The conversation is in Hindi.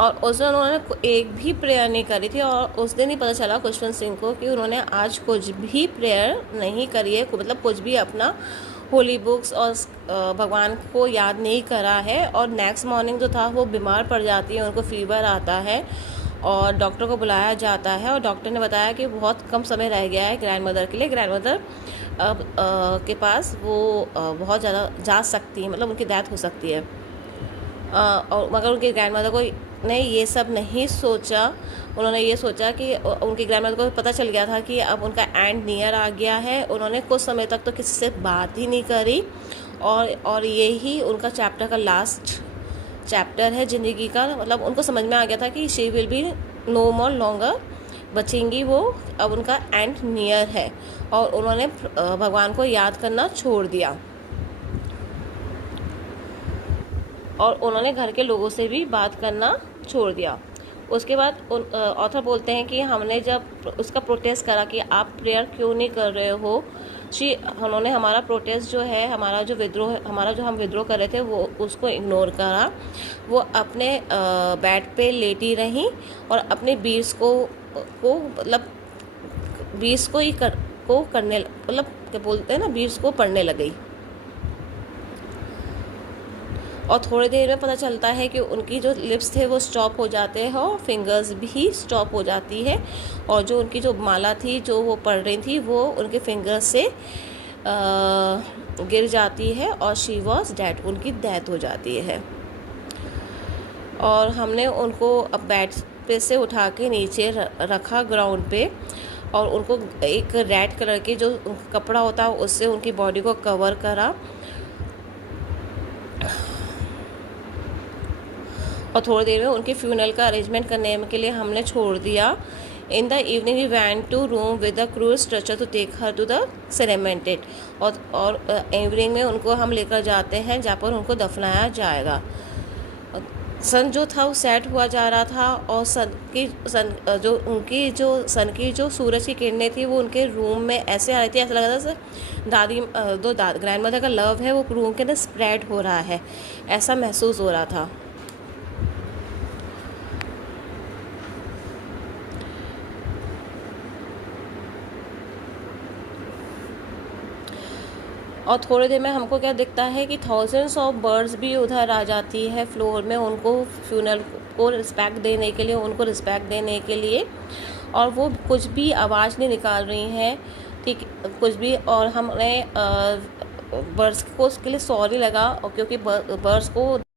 और उस दिन उन्होंने एक भी प्रेयर नहीं करी थी। और उस दिन ही पता चला खुशवंत सिंह को कि उन्होंने आज कुछ भी प्रेयर नहीं करी है, मतलब कुछ भी अपना होली बुक्स और भगवान को याद नहीं करा है। और नेक्स्ट मॉर्निंग जो था वो बीमार पड़ जाती है, उनको फीवर आता है और डॉक्टर को बुलाया जाता है। और डॉक्टर ने बताया कि बहुत कम समय रह गया है ग्रैंड मदर के लिए, ग्रैंड मदर अब के पास वो बहुत ज़्यादा जा सकती है, मतलब उनकी डेथ हो सकती है। और मगर उनके ग्रैंड मदर को ने ये सब नहीं सोचा। उन्होंने ये सोचा कि उनकी ग्रैंड मदर को पता चल गया था कि अब उनका एंड नियर आ गया है। उन्होंने कुछ समय तक तो किसी से बात ही नहीं करी। और यही उनका चैप्टर का लास्ट चैप्टर है ज़िंदगी का। मतलब उनको समझ में आ गया था कि she will be no more longer, बचेंगी वो, अब उनका एंड नियर है। और उन्होंने भगवान को याद करना छोड़ दिया और उन्होंने घर के लोगों से भी बात करना छोड़ दिया। उसके बाद ऑथर बोलते हैं कि हमने जब उसका प्रोटेस्ट करा कि आप प्रेयर क्यों नहीं कर रहे हो, उन्होंने हमारा प्रोटेस्ट जो है, हमारा जो विद्रोह, हमारा जो हम विद्रोह कर रहे थे वो उसको इग्नोर करा। वो अपने बेड पे लेटी रहीं और अपने बीर्स को मतलब बीर्स को ही करने, मतलब क्या बोलते हैं ना, बीर्स को पढ़ने लगी। और थोड़ी देर में पता चलता है कि उनकी जो लिप्स थे वो स्टॉप हो जाते हैं और फिंगर्स भी स्टॉप हो जाती है। और जो उनकी जो माला थी जो वो पढ़ रही थी वो उनके फिंगर्स से गिर जाती है और शी वॉज डेड, उनकी डेथ हो जाती है। और हमने उनको अब बेड पे से उठा के नीचे रखा ग्राउंड पे और उनको एक रेड कलर के जो कपड़ा होता है उससे उनकी बॉडी को कवर करा। और थोड़ी देर में उनके फ्यूनरल का अरेंजमेंट करने के लिए हमने छोड़ दिया। In the evening we went to room with the cruise structure to take her to the cremated. और इवनिंग में उनको हम लेकर जाते हैं जहाँ पर उनको दफनाया जाएगा। सन जो था वो सेट हुआ जा रहा था और सन की जो सूरज की किरणें थी वो उनके रूम में ऐसे आ रही थी, ऐसा लग रहा था ग्रैंड मदर का लव है वो रूम के अंदर स्प्रेड हो रहा है, ऐसा महसूस हो रहा था। और थोड़ी देर में हमको क्या दिखता है कि थाउजेंड्स ऑफ बर्ड्स भी उधर आ जाती है फ्लोर में, उनको फ्यूनरल को रिस्पेक्ट देने के लिए, उनको रिस्पेक्ट देने के लिए। और वो कुछ भी आवाज़ नहीं निकाल रही हैं, ठीक, कुछ भी। और हमने बर्ड्स को उसके लिए सॉरी लगा, क्योंकि बर्ड्स को